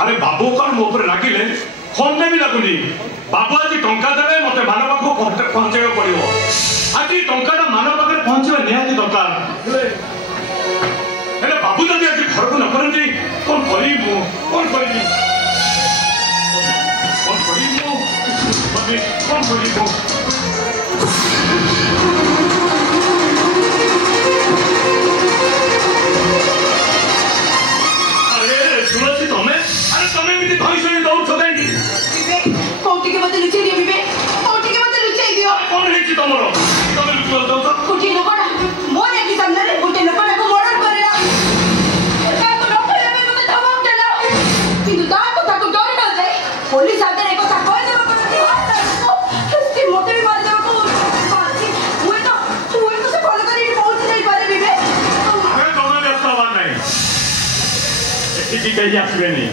अरे बाबू कौन मो ऊपर लागिले खंडे भी लगुनी बाबू आज टंका देवे मते मान पाखो पहुंचे पड़ो आज टंकाटा मान पाखे पहुंचवा निहाती दरकार हेले बाबू जब आज घर को न करती कौन करी कौन करी तुलसी तमें अरे तमें भी धई सही दौड़ छ काई कोटी के मते लुचै दियो बिबे कोटी के मते लुचै दियो कोन हेची तमरो तमे लुचै दौ छ कोटी लोकटा मोर एकी सामने रे कोटी लोकटा को मर्डर करेला ताको लोक एबे मते धमक देला किंतु ताको ताको डर न जाय पुलिस आगे एको ता कहि देबो कोन ती मोटे भी मार देबो पासी हुए तो से फॉलो करी पहुंच नहीं पारे बिबे अरे तमे व्यस्त हवा नहीं एठी कहि आसबेनी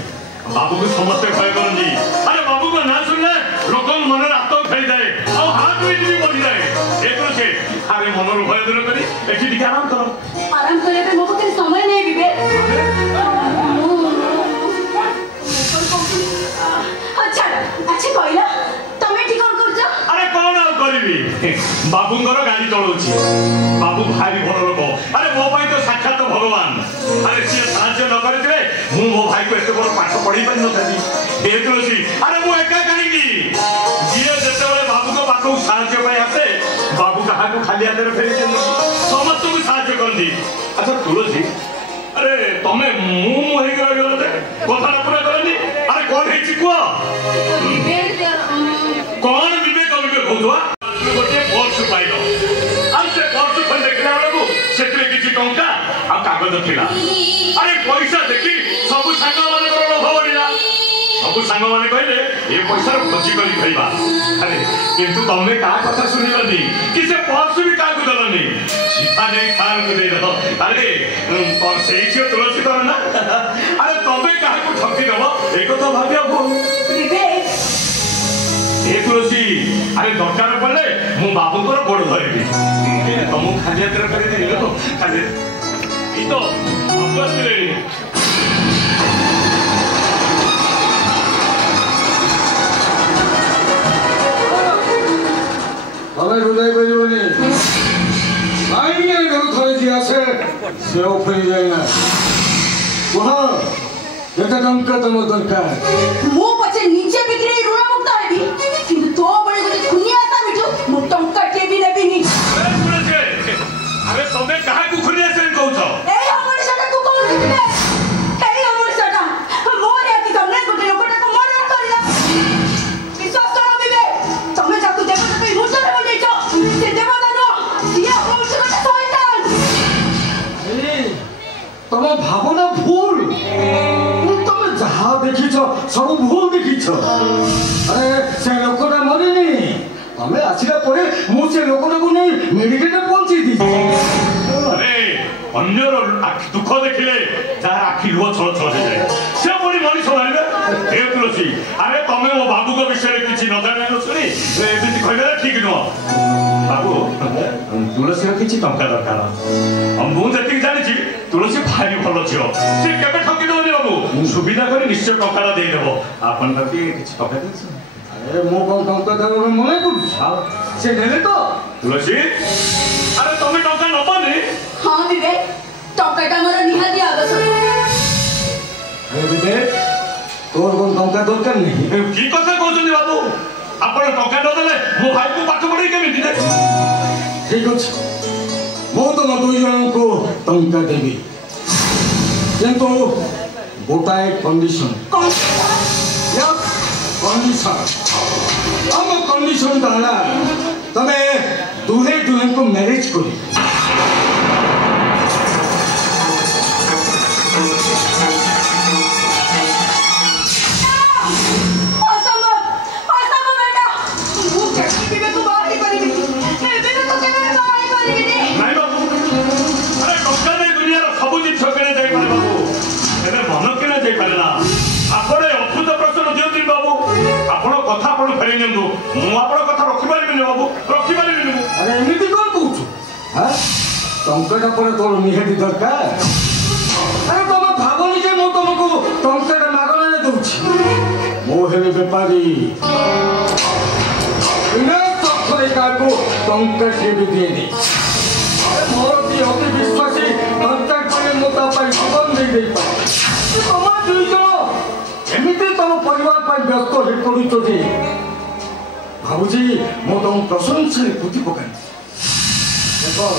बाबू को समस्त भय करनी अरे बाबू को ना सुनले लोक मन रात खेली जाए और हाथ भी बढ़ी जाए एक से अरे मन भय दूर करी एठी टिके आराम करो आराम करे पे मोको के समय नहीं बिबे अच्छा अच्छा कहला तमे ठीक कोन करछ अरे कोन आ करबी बाबूंगर गाड़ी चलाउछि बाबू भारी भल लोक अरे मो भाई तो साक्षात भगवान अरे सी साहाय्य न करथिले मु मो भाई को एते बड़ पाठ पढ़ी पारि न थाती ए तुलसी अरे मु एका काहेकी जिए जते बेले बाबू को पाखो साहाय्य पाई आसे बाबू कहा को खाली हाथ रे फेरि दे समस्त को साहाय्य करदी अच्छा तुलसी अरे तमे मु हे गयो रे कथा न पूरा करनी अरे कोन हेछि को कौन विवेक विवेक होदवा गोटे बॉक्स पाइलो आ से बॉक्स खोल देखला बेलू सेतरे किछि टंका आ कागज थिला अरे पैसा देखि सब संग माने लोभ बढ़िला सब संग माने कहले ए पैसा खोजी करी खाइबा अरे किंतु तमे का कथा सुनिलनी कि से बॉक्स भी कागज दलनी सीधा नहीं खान को दे दो अरे पर सेई छ तुलसी कर ना अरे तमे काहे को ठकी दबो एको तो भाग्य हो विवेक ए तुलसी अरे दरकार पड़े मु बाबू को गोड़ धरबी तुम खाली हाथ कर दे तो खाली ई तो अभ्यास ले हमें हृदय बजोनी आईने घर थोड़ी दिया से ओपन जाए ना वहाँ এটা টঙ্কা তোমার দরকার মো পছে নিচে বিক্রি ঋণ মুক্ত হবি কিন্তু তো বড় যদি খুনিয়া তা মিঠু মো টঙ্কা টেবি নেবিনি আরে তুমি কাহা কু খুনিয়া সেন কହୁଛ এই আমার সাথে কু কোন দিবে এই আমার সাথে মোর একি সামনে গোটে লোকটা কো মর্ডর করলা বিশ্বাস করো বিবে তুমি যাকু দেবতা কই মুসর হয়ে যাইছ সে দেবতা নো সিয়া আমার সাথে শয়তান এই তোমার ভাবনা ভুল जहाँ देखी सब भूल देखी अरे से लोकटा मरिनी हमें आसला मुझे लोकटा को नहीं मेडिकल पहुंची दी अरे अन्यर दुख देखिले जार आखि लुह छल छल हो जाए से पुणी मनीष मारे हे तुलसी अरे तमें मो बाबू को विषय किसी न जाने न सुनी एमती कहले ठीक नुह बाबू तुलसी किसी टंका दरकार मुझे जानी तुलसी भारी भल झील सी केवे ठकी दौनी बाबू सुविधा कर निश्चय टंका देदेव आपन किसी टंका दे अरे मो कौन टंका देव मन पड़ू से देले तो तुलसी अरे तमें टंका नबनी हाँ विवेक टंकाटा मोर निहाती आवश्यक अरे विवेक तोर कौन टंका दरकार नहीं की कथा कहउछन बाबू आपण टंका न देले मो भाई को पाठ पढ़ी केमिति दे ठीक अछि मो तुम दुई जन को टंका देवी किंतु गोटाए कंडीशन कंडीशन हम कंडीशन कहला तमे दुहे दुहे को मैरिज करी कथा आपण फेरे नियंतु मु आपण कथा रखि पारिबिनी बाबू रखि पारिबिनी अरे एमिति कोन कहू हां टंकाटा पर तोर निहाती दरकार अरे बाबा भाबनी जे मो तुमको टंकाटा मागना दउछ हेले बेपारी बिना तथ्य काको टंका के भी देनी मोर की अति विश्वासी कॉन्ट्रैक्ट पर मोता पर जीवन दे दे तमा दुई जन एमिते तम परिवार पर व्यस्त हो पड़ुछ जे भाबुजी मो तुम प्रशंसा पुति पकाई देखो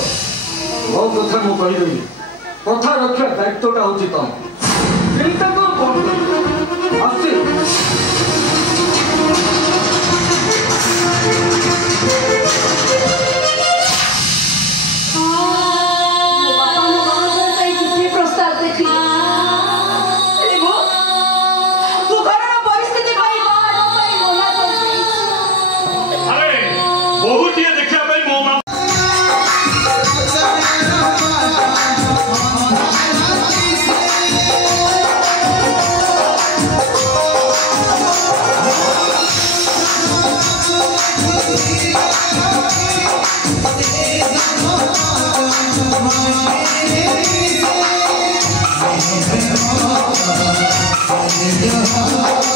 मो कथा मो कहि देबी कथा रक्षा दायित्वटा होची तुम चिंता कर आसी Yeah.